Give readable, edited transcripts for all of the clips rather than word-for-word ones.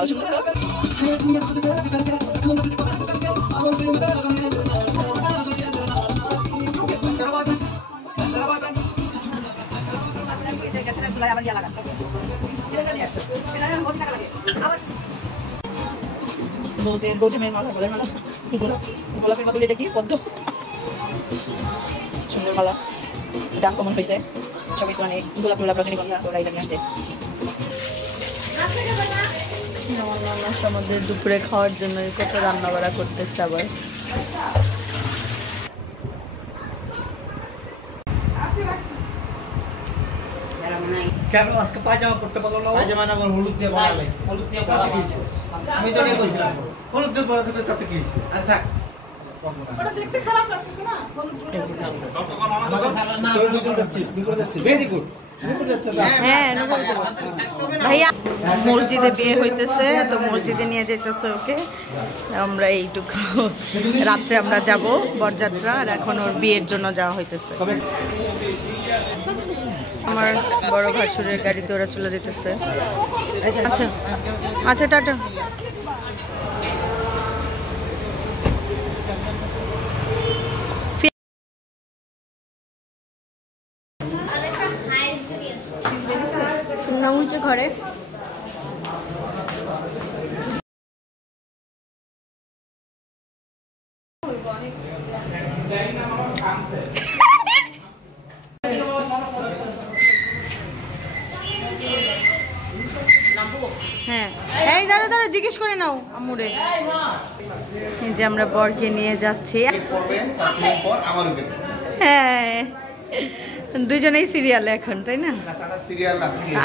খাওয়া। বলতেন গৌতমের মালা, গোলাপের মালা, গোলাপের মালা, এটা কি পদ্ম, সুন্দর মালা, দাম কমন হয়েছে সবাই, মানে গোলাপ গোলাপ রজনীগন্ধা ওরা এটা নিয়ে আসছে। আমাদের দুপুরে খাওয়ার জন্য কত রান্না বাড়া করতেছে আবার। কেন আজকে পায়জামা পড়তে পারলো না? পায়জামা না, হলুদ দিয়ে বানা লাগছে। হলুদ দিয়ে বানা লাগছে। আমি তো এটাই কইছিলাম, হলুদ দিয়ে বানা থাকলে তাতে কি হইছে? আচ্ছা থাক, ওটা দেখতে খারাপ লাগতেছে না, হলুদ দিয়ে আমাদের খাবার না, বিপদ যাচ্ছে। Very good. হ্যাঁ ভাইয়া, মসজিদে বিয়ে হইতেছে তো মসজিদে নিয়ে যাইতেছে ওকে। আমরা এইটুকু রাত্রে আমরা যাব বরযাত্রা, আর এখন ওর বিয়ের জন্য যাওয়া হইতেছে। আমার বড় ভাসুরের গাড়িতে ওরা চলে যেতেছে। আচ্ছা আচ্ছা, টাটা। ঘরে হ্যাঁ, এই দাঁড়া দাঁড়া, জিজ্ঞেস করে নাও আম্মুরে। এই যে আমরা বরকে নিয়ে যাচ্ছি। হ্যাঁ, দুজনেই সিরিয়ালে এখন, তাই না?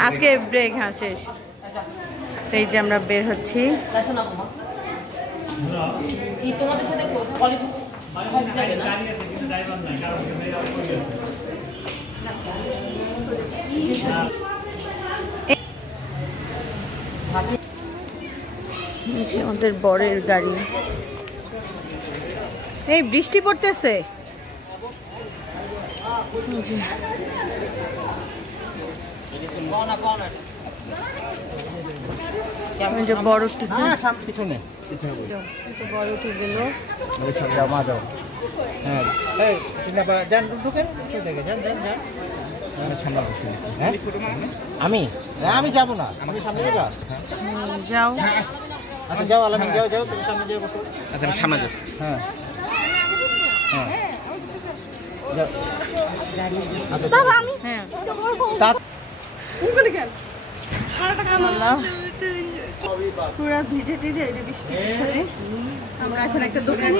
আজকে ব্রেক, হ্যাঁ শেষ। এই যে আমরা বের হচ্ছি। আমাদের বরের গাড়ি। এই বৃষ্টি পড়তেছে, বড় উঠতেছে, পিছনে বড় উঠে গেল। আমি আমি যাবো না, আমি সামনে যাবো। যাও আচ্ছা যাও, আলামিন যাও যাও, তুমি সামনে যাও, বসো। আচ্ছা সামনে যাও। হ্যাঁ হ্যাঁ পুরা ভিজে টিজে বৃষ্টি। আমরা এখন একটা দোকানে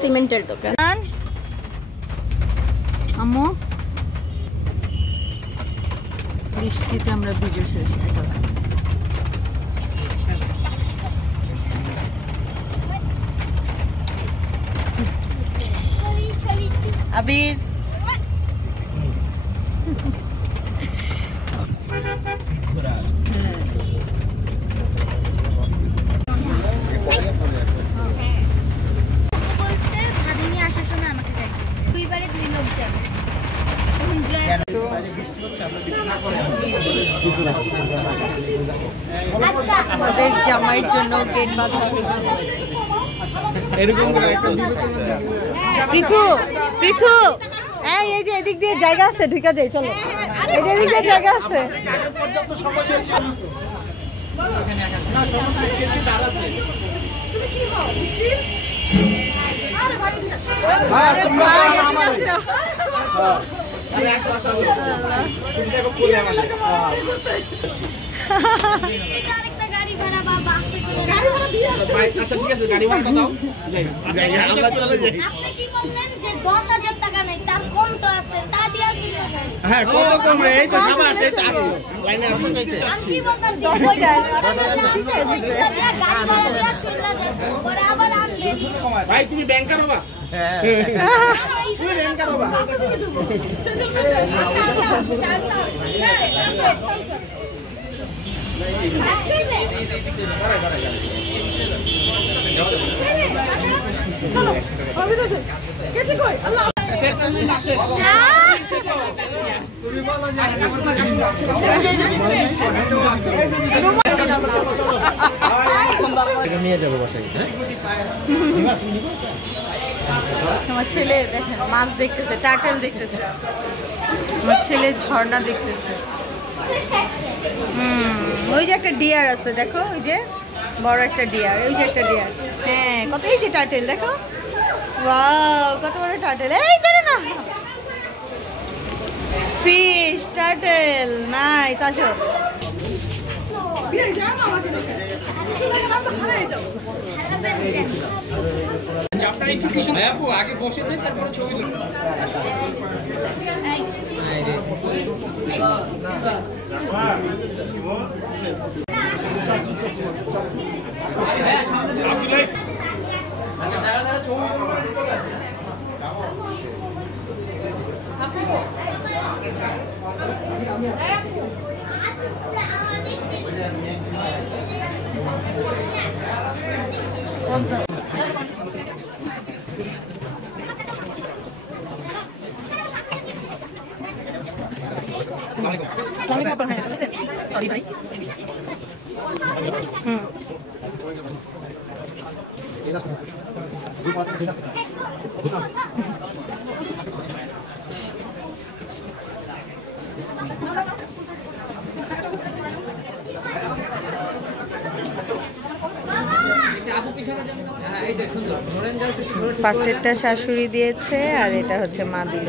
সিমেন্টের দোকান। আম্মু বৃষ্টিতে আমরা ভিজে শেষ। আবির আমাদের জামাইয়ের জন্য গেট বাঁধা হয়েছে। পৃথু পৃথু, এই যে এদিক দিয়ে জায়গা আছে, ঢুকা যায়, চলো। এদিক দিয়ে জায়গা আছে। আচ্ছা ঠিক আছে, গাড়ি ভাড়া দাও, আমরা চলে যাই। আপনি কি বললেন যে 10,000 টাকা নাই, তার কম তো আছে, তা দিয়া চলে যান। হ্যাঁ, কত কম রে? এই তো সাবাস, এই তো আছে লাইনে আসতে চাইছে। আমি কি বলতাম 10,000 দিয়া গাড়ি ভাড়া দিয়া চলে যান, পরে আবার আনলেন। ভাই তুমি ব্যাংকার হবা? হ্যাঁ তুমি ব্যাংকার হবা? চলো, আমি তো গেছি কই? আল্লাহ নিয়ে যাবো বাসায়। হ্যাঁ আমার ছেলে দেখেন মাছ দেখতেছে, টার্টেল দেখতেছে। আমার ছেলে ঝর্ণা দেখতেছে। ওই যে একটা ডিয়ার আছে দেখো, ওই যে বড় একটা ডিয়ার, ওই যে একটা ডিয়ার। হ্যাঁ কত, এই যে টার্টেল দেখো, ওয়াও কত বড় টার্টেল। এই ধরে না, ফিশ টার্টেল নাইস। আসো আপনারা একটু কিছু আপু আগে বসে যাই, তারপরে ছবি তুলুন। সরি ভাই। ফার্স্টেরটা শাশুড়ি দিয়েছে আর এটা হচ্ছে মা দিল।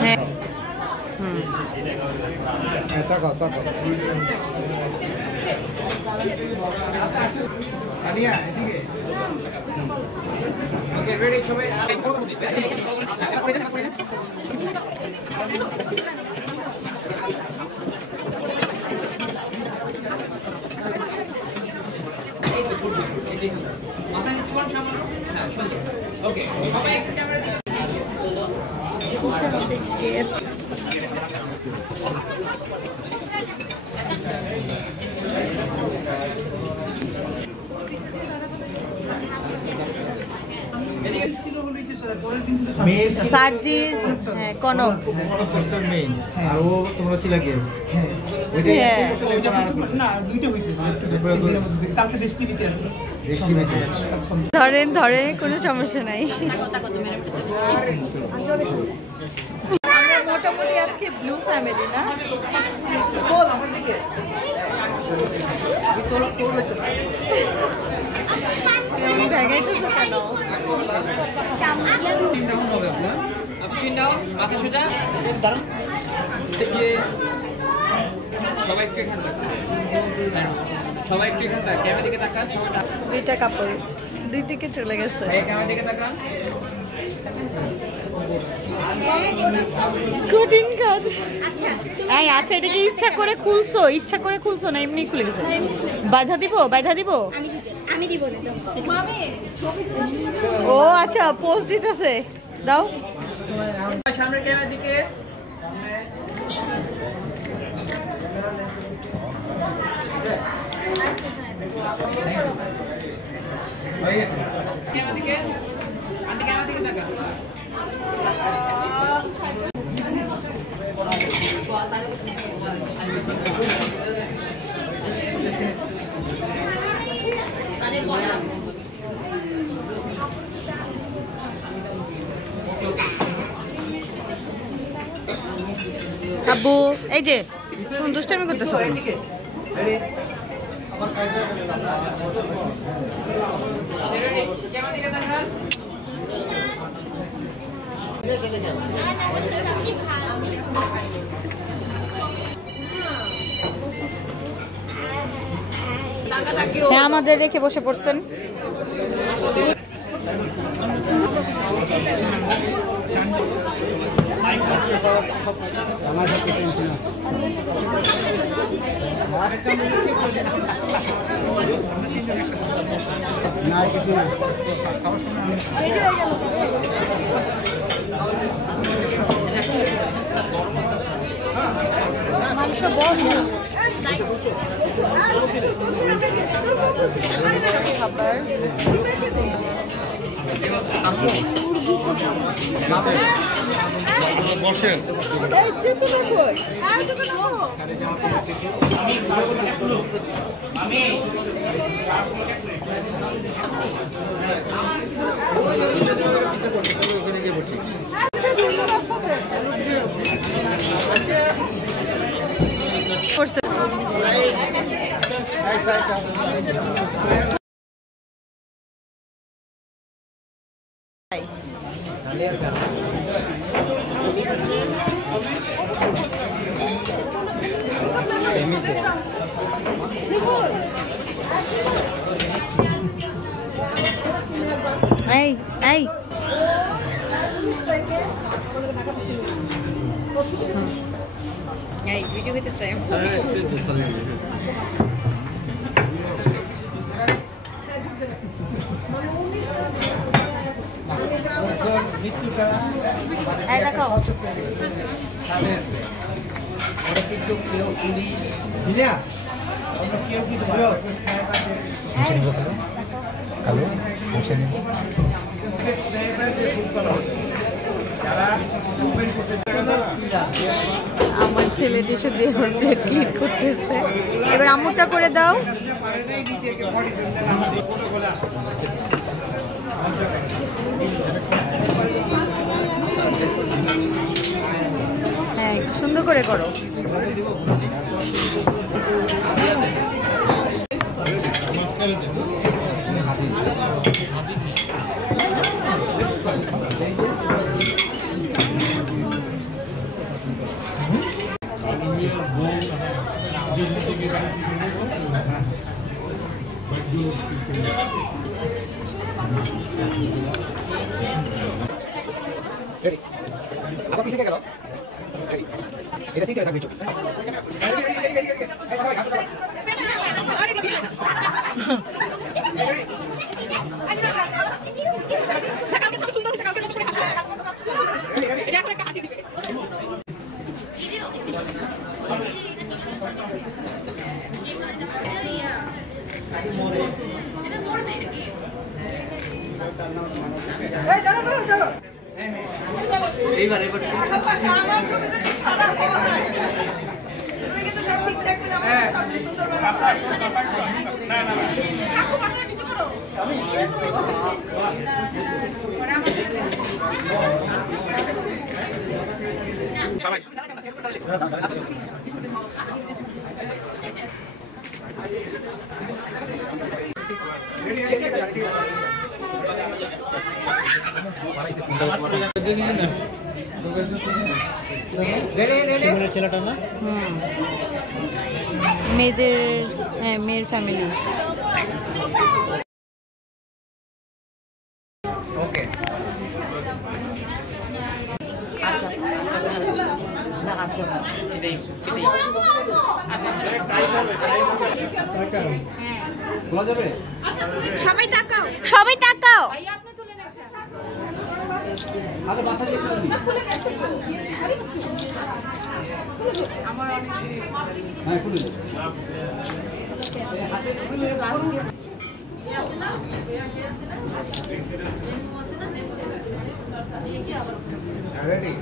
হ্যাঁ তাকাও তাকাও। আনিয়া এদিকে। ওকে রেডি সবাই। মাথা নিচু করুন সামনে। হ্যাঁ সুন্দর। ওকে সবাই একটু ক্যামেরা দিন। সার্জিস, হ্যাঁ কনক, মেইন আর ও তোমরা ছিল গেস। হ্যাঁ ওইটাই না দুইটা হইছে কালকে দেশ টিভিতে আছে। ধরেন ধরেন কোনো সমস্যা নাই। আমরা মোটামুটি আজকে ব্লু ফ্যামিলি না। বল আমার দিকে ভেঙাইতেছো কেন? ডাউন হবে আপনার। আপনি চিন ডাউন, মাথা সোজা। সবাই একটু এখানে তাকান। সবাই একটু এখানে তাকান, ক্যামেরার দিকে তাকান। সবাই দুইটা কাপড় দুই দিকে চলে গেছে। ক্যামেরার দিকে তাকান। কঠিন কাজ। এই আচ্ছা, এটা কি ইচ্ছা করে খুলছো? ইচ্ছা করে খুলছো না এমনি খুলে গেছে? বাধা দিব, বাধা দিব। আমি দিব না ও আচ্ছা, পোস্ট দিতেছে, দাও। সামনের ক্যামেরার দিকে। ক্যামেরার দিকে, আন্টি ক্যামেরার দিকে তাকান। আব্বু এই যে কোন দুষ্টামি করতেছো? ক্যামেরার দিকে তাকান। হ্যাঁ আমাদের রেখে বসে পড়ছেন। খাবার বসেন এই এই এই ভিডিও হইতেছে এই দেখো জিনিয়া আমরা কেউ কি ছিল কালো পৌঁছে নেব আমার ছেলেটি শুধু প্লেট ক্লিন করতেছে এবার আমুরটা করে দাও হ্যাঁ একটু সুন্দর করে করো আবার পিছিয়ে গেল এটা ঠিক থাকবে চুপ ছেলেটা না মেয়েদের হ্যাঁ মেয়ের ফ্যামিলি ওকে বলা যাবে সবাই তাকাও সবাই তাকাও আচ্ছা বাসা যেতে পারি হ্যাঁ খুলে রেডি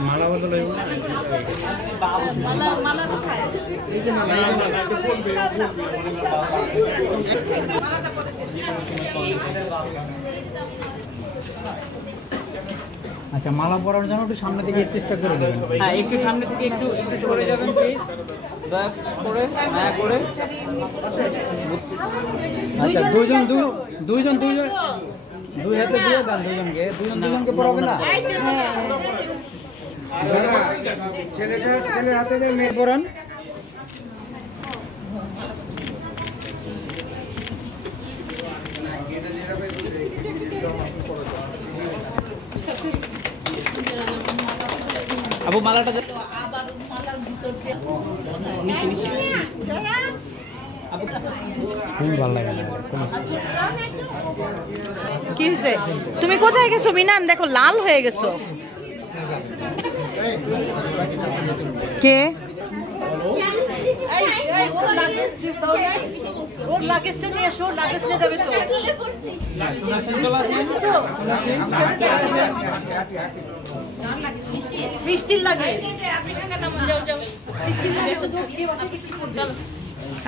মালা বদল মালা খায় এই যে মালা আচ্ছা, মালা পরানোর জন্য একটু সামনে থেকে স্পেসটা করে দেবেন। হ্যাঁ, একটু সামনে থেকে একটু সরে যাবেন প্লিজ, দয়া করে, মায়া করে। আচ্ছা, দুইজন দুই হাতে দিয়ে দেন, দুজনকে পরাবে না। ছেলের হাতে দিয়ে মেয়ে পরান। আবু মালাটা কি হয়েছে? তুমি কোথায় গেছো বিনান? দেখো লাল হয়ে গেছো। কে?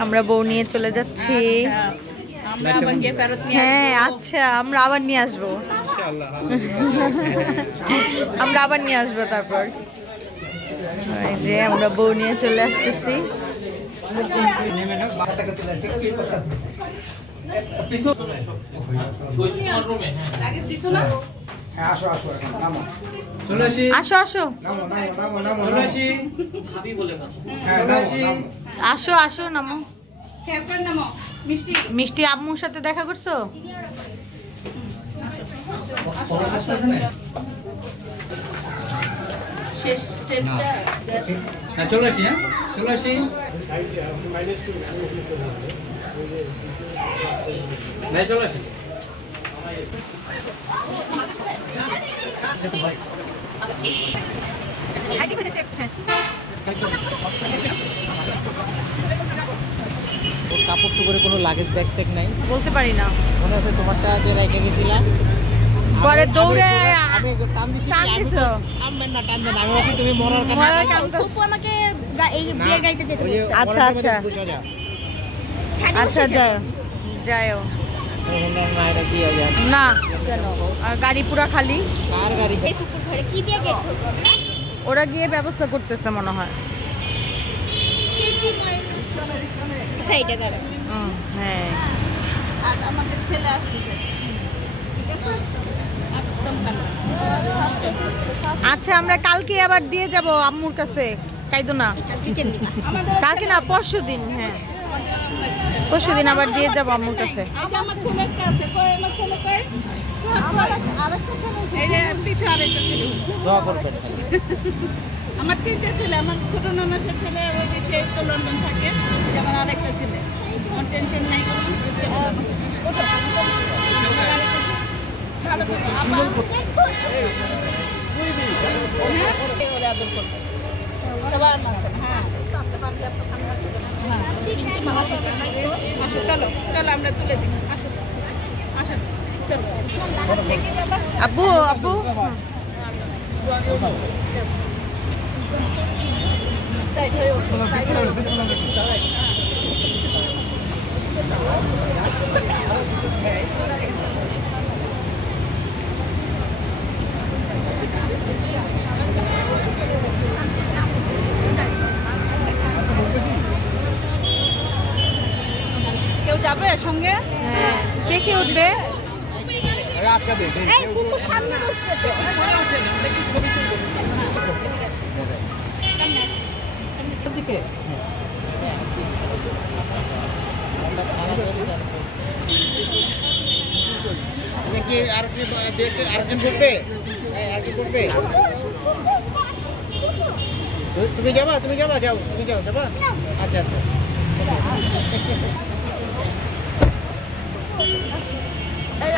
আমরা বউ নিয়ে চলে যাচ্ছি। হ্যাঁ, আচ্ছা, আমরা আবার নিয়ে আসবো। আমরা আবার নিয়ে আসবো তারপর। এই যে আমরা বউ নিয়ে চলে আসতেছি। আসো আসো আসো আসো, নামো। মিষ্টি আম্মুর সাথে দেখা করছো? চলে আসি, হ্যাঁ চলে আসি। ভাই চলে আসি। কাপড় টুকরে কোনো লাগেজ ব্যাগ ট্যাগ নাই, বলতে পারি না। মনে আছে তোমারটা যে রেখে গেছিলাম, পরে দৌড়ে আমি টান দিছি, টান দিছো। থামবেন না, টান দেন। আমি বলছি তুমি মরার মরার কান্দা। আমাকে এই বিয়ের গাড়িতে যেতে বলছে। আচ্ছা আচ্ছা আচ্ছা, যাও না, এটা কি হবে? না, গাড়ি পুরা খালি। কার গাড়ি? এই কুকুর ঘরে কি দিয়ে গেট ওরা গিয়ে ব্যবস্থা করতেছে মনে হয়। সাইডে দাঁড়া। হ্যাঁ, আর আমাদের ছেলে আসছে একদম কালো। আচ্ছা, আমরা কালকে আবার দিয়ে যাব আম্মুর কাছে। কাইদো না, চিকেন দিবা কালকে না, পরশুদিন। হ্যাঁ, পরশুদিন আবার দিয়ে যাব আম্মুর কাছে। আমার ছেলে একটা আছে, কই আমার ছেলে কই? আমার আরেকটা ছেলে, এই যে পিঠে আরেকটা ছেলে। দোয়া করবেন। আমার তিনটা ছেলে, আমার ছোট ননদের ছেলে ওই যে সে তো লন্ডন থাকে, এই যে আমার আরেকটা ছেলে। আমার টেনশন নাই কোনো। ভালো করে আবার ওরে আদর করবে সবার মাঝখানে। হ্যাঁ হ্যাঁ, মিষ্টি মামা সবার নাই। আসো, চলো চলো, আমরা তুলে দিই। আসো আসো, চলো। আব্বু আব্বু, সাইড হয়ে ওঠো, সাইড হয়ে ওঠো। কেউ যাবে সঙ্গে? হ্যাঁ, কে কে উঠবে? এই কুকুর সামনে বসতে। কি আর কি দেখে আর কি করবে? আর কি করবে? তুমি যাবা, তুমি যাবা, যাও, তুমি যাও, যাবা। আচ্ছা আচ্ছা,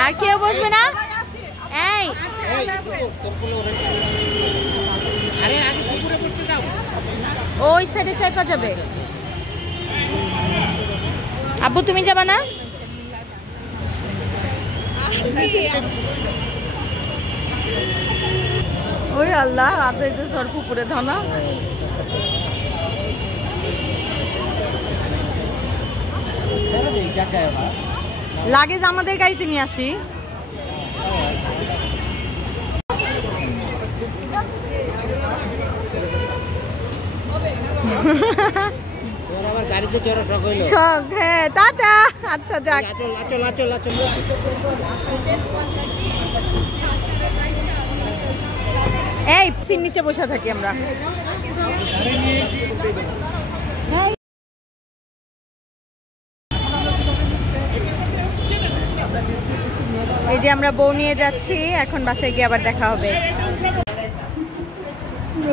আর কেউ বসবে না? এই এই কুকুর তোর কোলে ওরে। আরে আগে কুকুরে পড়তে দাও। ওই সাইডে চাইপা যাবে। আব্বু তুমি যাবা না? ওরে আল্লাহ, আদে তো সর পুকুরে ধানা। লাগেজ আমাদের গাড়িতে নিয়ে আসি। আবার গাড়িতে চড়া শখ হইলো। শখ, হ্যাঁ। টাটা। আচ্ছা যাক। আচল। এই সিন নিচে বসে থাকি আমরা। এই যে আমরা বউ নিয়ে যাচ্ছি, এখন বাসায় গিয়ে আবার দেখা হবে।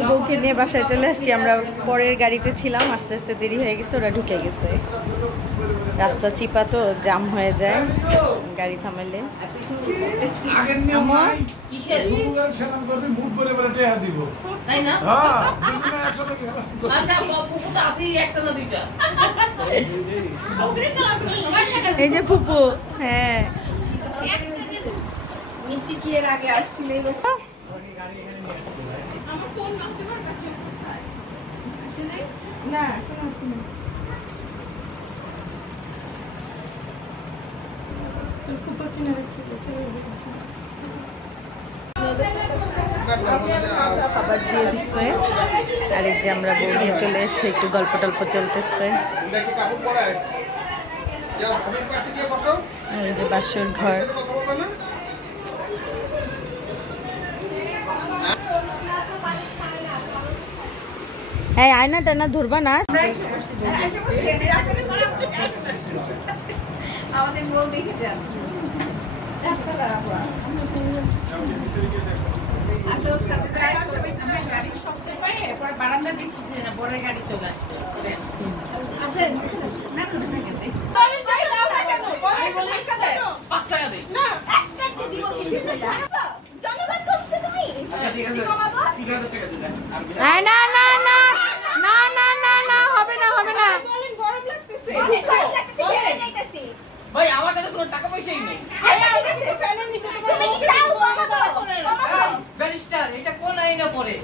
বউকে নিয়ে বাসায় চলে আসছি। আমরা পরের গাড়িতে ছিলাম, আস্তে আস্তে দেরি হয়ে গেছে, ওরা ঢুকে গেছে। রাস্তা চিপা তো, জাম হয়ে যায় গাড়ি থামাইলে। এই যে ফুপু, হ্যাঁ। মিষ্টি কি এর আগে আসছিল? না, খাবার দিয়ে দিচ্ছে। আর এই যে আমরা বউ নিয়ে চলে এসে একটু গল্প টল্প চলতেছে। আর এই যে বাসর ঘর। এই আয়না টানা ধরবা না। আমাদের বউ দেখে যান। গাড়ির শব্দ পায়ে বারান্দা দেখি না, বড় গাড়ি চলে আসছে। আসেন হবে না। ভাই আমার কাছে কোনো টাকা পয়সাই নেই। ব্যারিস্টার এটা কোন আইনে পড়ে?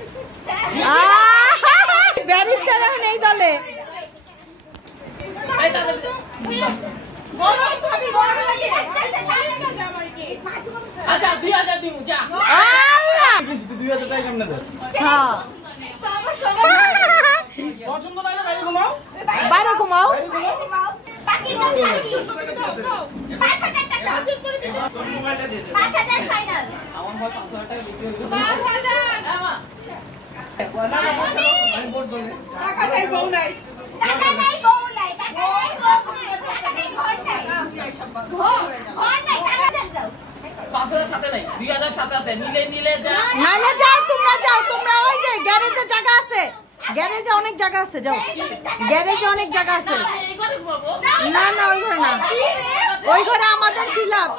ব্যারিস্টার এখন এই দলে। আচ্ছা 2000 দিব যা। 2000 টাকা কেমনে দেন? হ্যাঁ পছন্দ না হলে বাইরে ঘুমাও। বাইরে ঘুমাও। বাকির মধ্যে আমি 5000 টাকা 5000 ফাইনাল। আমার হয় 5000 টাকা দিতে হবে। 5000 আমি বল দলে টাকা নাই বউ নাই, টাকা নাই ঘর নাই, টাকা দাও। 5000 সাথে নাই, 2000 সাথে আছে। নিলে যা। নালে যাও, তোমরা যাও। তোমরা ওই যে গ্যারেজে জায়গা আছে, গ্যারেজে অনেক জায়গা আছে, যাও। গ্যারেজে অনেক জায়গা আছে। এই করে ঘুমাবো? না ওই ঘরে না, ওই ঘরে আমাদের ফিল আপ।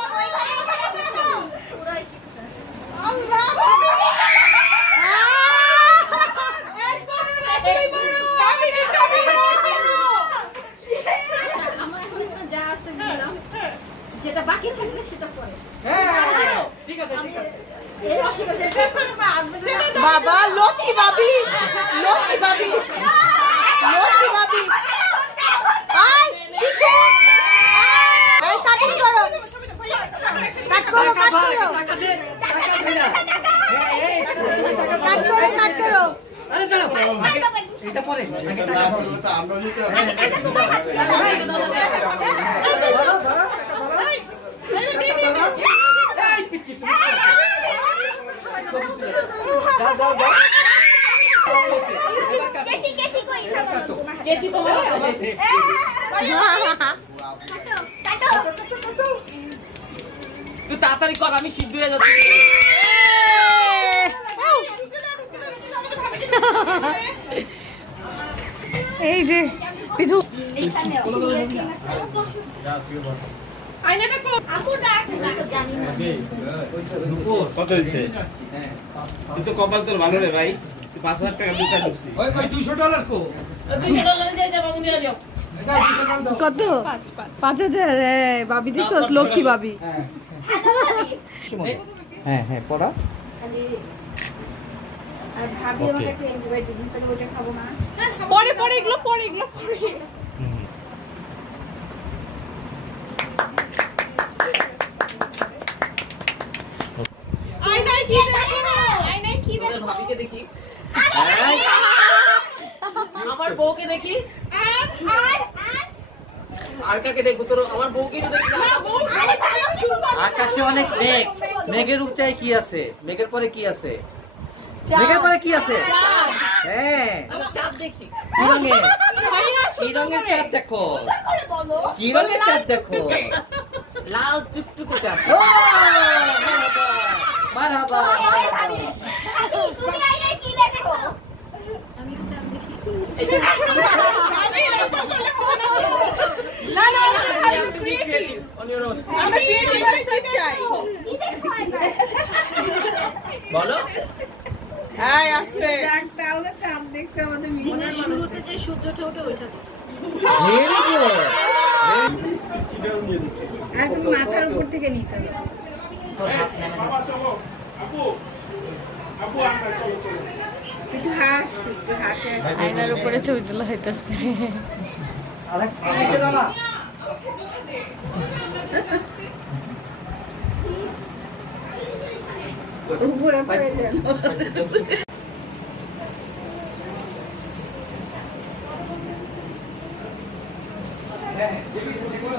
যেটা বাকি থাকবে সেটা পরে। হ্যাঁ ঠিক আছে বাবা লক্ষ্মী ভাবি, লক্ষ্মী ভাবি, লক্ষ্মী ভাবি। কাটিং করো, কাট করো, কাট করো, কাট করো। আরে দাঁড়াও এটা পরে আগে টাকা তো আমরা দিতে হবে। কেজি তোমার হবে। তুই তাড়াতাড়ি কর, আমি সিদ্ধ হয়ে যাচ্ছি। এই যে বিধু কত হয়েছে? তুই তো কপাল তোর ভালো রে ভাই, তুই 5000 টাকা দুটা ঢুকছি। ওই কই $200 কো? $200 দিয়ে যাবো, নিয়ে যাও। কত? 5000। ভাবি দিছ লক্ষ্মী ভাবি। হ্যাঁ পড়া। আর ভাবি আমাকে একটু অ্যান্টিবায়োটিক দিন, তাহলে ওটা খাবো না। পরে এগুলো পরে। আয়নায় কি দেখো? ভাবিকে দেখি, আমার বউকে দেখি। দেখি আর কাকে দেখবো তোর আমার বউকে তো দেখি আকাশে অনেক মেঘ, মেঘের উচ্চায় কি আছে? মেঘের পরে কি আছে? মেঘের পরে কি আছে? হ্যাঁ, চাঁদ দেখি কি রঙের? কি রঙের চাঁদ দেখো? কি রঙের চাঁদ দেখো? লাল টুকটুকে চাঁদ ও মারহাবা, মারহাবা। তুমি আইলে কি দেখো? বলো শুরুতে যে সূর্যটা ওঠে ওইটা Very good. আর তুমি মাথার উপর থেকে নিতে হবে একটু হাস একটু হাসে আয়নার উপরে ছবি তোলা হইতেছে। আরেক দিকে দাও না। উপরে পড়ে যাবে হ্যাঁ, দেখি দেখো।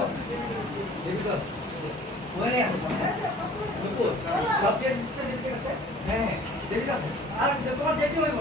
দেখি তো। ওরে আছে। দেখো, সব দিয়ে দিতে গেছে। হ্যাঁ, দেখি আছে। আর তোমার যেতে হইব।